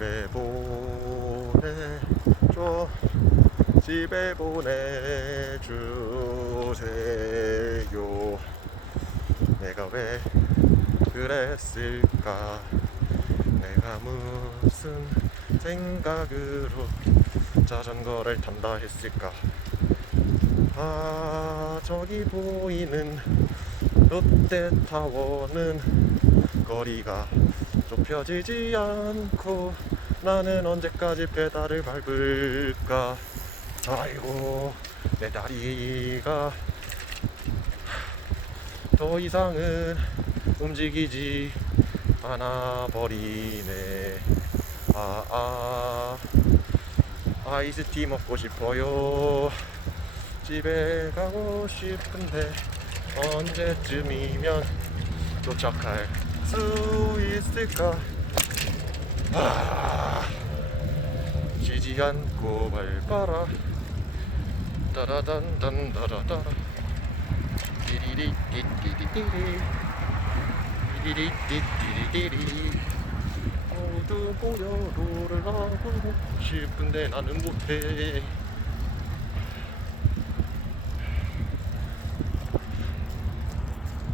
집에 보내줘. 집에 보내주세요. 내가 왜 그랬을까? 내가 무슨 생각으로 자전거를 탄다 했을까? 아 저기 보이는 롯데타워는 거리가 좁혀지지 않고 나는 언제까지 페달을 밟을까? 아이고 내 다리가. 더 이상은 움직이지 않아 버리네. 아, 아. 아이스티 먹고 싶어요. 집에 가고 싶은데 언제쯤이면 도착할 수 있을까? 아, 쉬지 않고 밟아라. 따라단단 따라따라. 띠리리 띠띠리띠리. 띠리리 띠띠리띠리. 모두 모여 롤을 하고 싶은데 나는 못해